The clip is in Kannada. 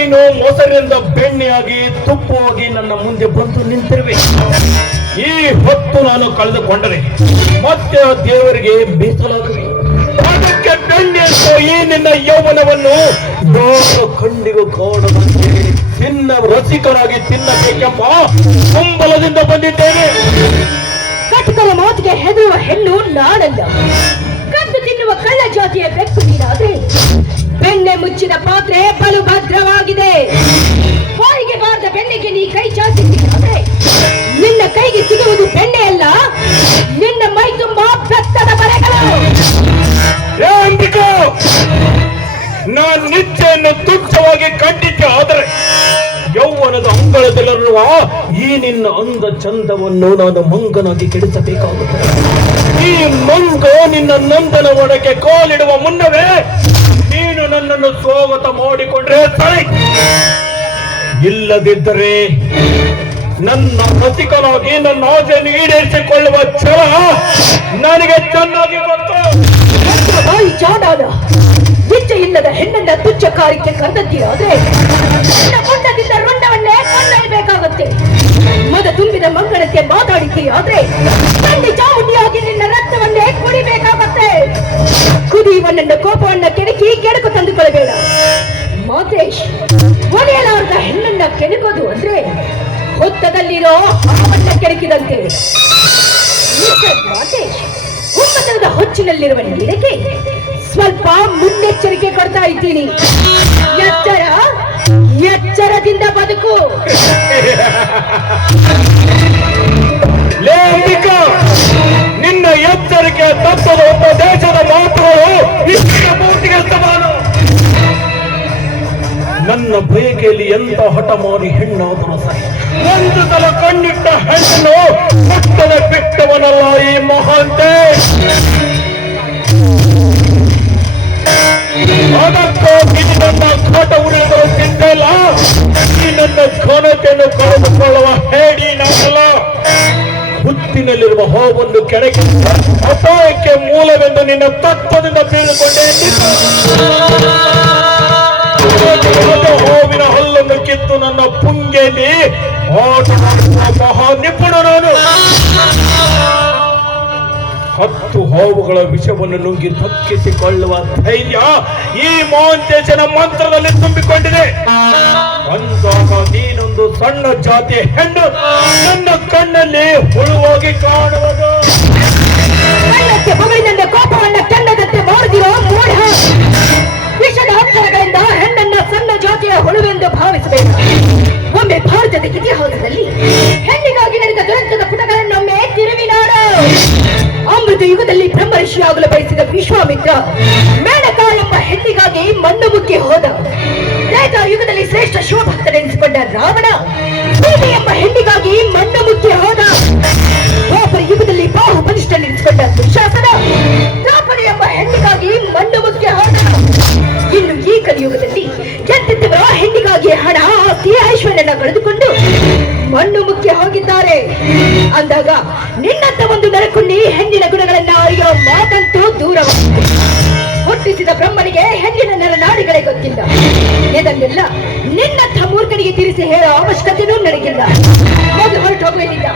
ನೀನು ಮೊಸರಿಂದ ಬೆಣ್ಣೆಯಾಗಿ ತುಪ್ಪವಾಗಿ ನನ್ನ ಮುಂದೆ ಬಂದು ನಿಂತಿರುವೆ. ಈ ಹೊತ್ತು ನಾನು ಕಳೆದುಕೊಂಡರೆ ಮತ್ತೆ ದೇವರಿಗೆ ಮೀಸಲಾಗುವೆ. ಅದಕ್ಕೆ ಬೆಣ್ಣೆ ಈ ನಿನ್ನ ಯೌವನವನ್ನು ಕಣ್ಣಿಗೂ ಕಾಣದಂತೆ ನಿನ್ನ ರಸಿಕನಾಗಿ ತಿನ್ನಬೇಕೆಂಬ ಹಂಬಲದಿಂದ ಬಂದಿದ್ದೇನೆ. ಕಟಕರ ಮಾತಿಗೆ ಹೆದರುವ ಹೆಣ್ಣು ನಾಡಲ್ಲ. ಕದ್ದು ತಿನ್ನುವ ಕಳ್ಳ ಜಾತಿಯ ಬೆಕ್ಕು ನೀನಾದ್ರೆ ಬೆಣ್ಣೆ ಮುಚ್ಚಿದ ಪಾತ್ರೆ ಬಲು ಭದ್ರವಾಗಿದೆ. ಬಾಯಿಗೆ ಬಾರದ ಬೆಣ್ಣೆಗೆ ನೀ ಕೈ ಚಾಚಿದ್ರೆ ನಿನ್ನ ಕೈಗೆ ಸಿಗುವುದು ಬೆಣ್ಣೆ ಅಲ್ಲ, ನಿನ್ನ ಮೈ ತುಂಬಾ ಬೆತ್ತದ ಬರೆಗಳು. ನಾನು ನಿತ್ಯನ್ನು ತುಚ್ಛವಾಗಿ ಕಂಡಿದ್ದೆ, ಆದರೆ ಯೌವನದ ಅಂಗಳದಲ್ಲಿರುವ ಈ ನಿನ್ನ ಅಂದ ಚಂದವನ್ನು ನಾನು ಮಂಗನಾಗಿ ಕೆಡಿಸಬೇಕಾಗುತ್ತದೆ. ಈ ಮಂಗ ನಿನ್ನ ನಂದನ ಒಳಗೆ ಕಾಲಿಡುವ ಮುನ್ನವೇ ನೀನು ನನ್ನನ್ನು ಸ್ವಾಗತ ಮಾಡಿಕೊಂಡ್ರೆ ಸರಿ. ಇಲ್ಲದಿದ್ದರೆ ನನ್ನ ರಸಿಕನಾಗಿ ನನ್ನ ಆಸೆಯನ್ನು ಈಡೇರಿಸಿಕೊಳ್ಳುವ ಛಲ ನನಗೆ ಚೆನ್ನಾಗಿ ಗೊತ್ತು. ಬಾಯಿ ಚಾಡಾದ ಇಚ್ಛೆ ಇಲ್ಲದ ಹೆಣ್ಣನ್ನ ತುಚ್ಛ ಕಾರ್ಯಕ್ಕೆ ಕರೆದದ್ದಿಯಾದ್ರೆ ಕೊಂಡದಿಂದ ರುಂಡವನ್ನೇ ಕೊಂಡೊಯ್ಯಬೇಕಾಗುತ್ತೆ. ಮದ ತುಂಬಿದ ಮಂಗಳಕ್ಕೆ ಮಾತಾಡಿದ್ದೀಯಾದ್ರೆ ತಂದೆ ಚಾವುಂಡಿಯಾಗಿ ನಿನ್ನ ರಕ್ತವನ್ನೇ ಕುಡಿಬೇಕಾಗುತ್ತೆ. ಕುದಿಯುವ ನನ್ನ ಕೋಪವನ್ನ ಕೆಣಕು ತಂದುಕೊಳ್ಳಬೇಡ ಮಾತೇಶ್. ಒಡೆಯಲಾರದ ಹೆಣ್ಣನ್ನ ಕೆಣಕೋದು ಅಂದ್ರೆ ಹೊತ್ತದಲ್ಲಿರೋ ಹಾವನ್ನ ಕೆಣಕಿದಂತೆ. ಮಾತೇಶ್, ಹುಮ್ಮತನದ ಹೊಚ್ಚಿನಲ್ಲಿರುವ ನಿನಗೆ ಸ್ವಲ್ಪ ಮುನ್ನೆಚ್ಚರಿಕೆ ಕೊಡ್ತಾ ಇದ್ದೀನಿ. ಎಚ್ಚರದಿಂದ ಬದುಕು. ನಿನ್ನ ಎಚ್ಚರಿಕೆ ತಪ್ಪದ ಒಬ್ಬ ದೇಶದ ಮಾತುಗಳು ಮೂರ್ತಿಗೆ ಸಮಾನ. ನನ್ನ ಬಯಕೆಯಲ್ಲಿ ಎಂತ ಹಠಮಾರಿ ಹೆಣ್ಣಾದರೂ ಸರಿ, ಒಂದು ಸಲ ಕಣ್ಣಿಟ್ಟ ಹೆಣ್ಣನ್ನು ಮುಟ್ಟದ ಬಿಟ್ಟವನಲ್ಲ ಈ ಮಹಾಂತೆ. ಅದಕ್ಕಾಗಿ ನನ್ನ ಕಾಟ ಉಳಿದರೂ ಸಿದ್ಧಲ್ಲ. ಈ ನನ್ನ ಘನತೆಯನ್ನು ಕಳೆದುಕೊಳ್ಳುವ ಹೇಳಿ ನಾನಲ್ಲ. ಹುತ್ತಿನಲ್ಲಿರುವ ಹಾವನ್ನು ಕೆಳಗೆ ಅಪಾಯಕ್ಕೆ ಮೂಲವೆಂದು ನಿನ್ನ ತತ್ವದಿಂದ ತಿಳಿದುಕೊಂಡೇ. ಹಾವಿನ ಹಲ್ಲನ್ನು ಕಿತ್ತು ನನ್ನ ಪುಂಗೆಯಲ್ಲಿ ಆಟ ಮಾಡುವ ಮಹಾ ನಿಪುಣ ನಾನು. 10 ಹಾವುಗಳ ವಿಷವನ್ನು ನುಂಗಿ ದಕ್ಕಿಸಿಕೊಳ್ಳುವ ಧೈರ್ಯ ಈ ಮಹಾಂತೇಶನ ಮಂತ್ರದಲ್ಲಿ ತುಂಬಿಕೊಂಡಿದೆ. ಅಂದಾಗ ನೀನೊಂದು ಸಣ್ಣ ಜಾತಿಯ ಹೆಣ್ಣು ನನ್ನ ಕಣ್ಣಲ್ಲಿ ಹುಳುವಾಗಿ ಕಾಣುವುದು. ನನ್ನ ಕೋಪವನ್ನ ಕೆಂಡದಂತೆ ಮಾಡಿದಿರೋ ಮೂಢ. ವಿಷದ ಅಕ್ಷರಗಳಿಂದ ಹೆಣ್ಣನ್ನ ಸಣ್ಣ ಜಾತಿಯ ಹುಳುವೆಂದು ಭಾವಿಸಬೇಕು. ಒಮ್ಮೆ ಭಾರತದ ಇತಿಹಾಸದಲ್ಲಿ ಹೆಣ್ಣಿಗಾಗಿ ನಡೆದ ದುರಂತದ ಪುಟಗಳನ್ನೊಮ್ಮೆ ತಿರುವಿನಾಡು. ಅಮೃತ ಯುಗದಲ್ಲಿ ಬ್ರಹ್ಮರ್ಷಿಯಾಗಲು ಬಯಸಿದ ವಿಶ್ವಾಮಿತ್ರ ಮೇನಕಾ ಎಂಬ ಹೆಣ್ಣಿಗಾಗಿ ಮಣ್ಣು ಮುಕ್ಕಿ ಹೋದ. ತ್ರೇತ ಯುಗದಲ್ಲಿ ಶ್ರೇಷ್ಠ ಶಿವಭಕ್ತರೆನಿಸಿಕೊಂಡ ರಾವಣ ಸೀತೆ ಎಂಬ ಹೆಣ್ಣಿಗಾಗಿ ಮಣ್ಣು ಮುಕ್ಕಿ ಹೋದ. ದ್ವಾಪರ ಯುಗದಲ್ಲಿ ಬಾಹು ಬಲಿಷ್ಠನೆನಿಸಿಕೊಂಡ ದುಶ್ಯಾಸನ ದ್ವಾಪರ ಎಂಬ ಹೆಣ್ಣಿಗಾಗಿ ಮಣ್ಣು ಮುಕ್ಕಿ ಹೋದ. ಇನ್ನು ಈ ಕಲಿಯುಗದಲ್ಲಿ ಗೆದ್ದಿದ್ದವರ ಹೆಣ್ಣಿಗಾಗಿ ಹಣ ಆಸ್ತಿ ಐಶ್ವರ್ಯನ ಕಳೆದುಕೊಂಡು ಮಣ್ಣು ಮುಖ್ಯ ಹೋಗಿದ್ದಾರೆ. ಅಂದಾಗ ನಿನ್ನಂತ ಒಂದು ನರಕುಂಡಿ ಹೆಣ್ಣಿನ ಗುಣಗಳನ್ನ ಅರಿಯೋ ಮಾತಂತೂ ದೂರವಾಗಿದೆ. ಹುಟ್ಟಿಸಿದ ಬ್ರಹ್ಮನಿಗೆ ಹೆಣ್ಣಿನ ನರನಾಡಿಗಳೇ ಗೊತ್ತಿಲ್ಲ. ಇದನ್ನೆಲ್ಲ ನಿನ್ನಂಥ ಮೂರ್ಖನಿಗೆ ತಿರಿಸಿ ಹೇಳೋ ಅವಶ್ಯಕತೆಯೂ ನನಗಿಲ್ಲ. ಮೊದಲು ಹೊರಟು ಹೋಗುವುದಿಲ್ಲ.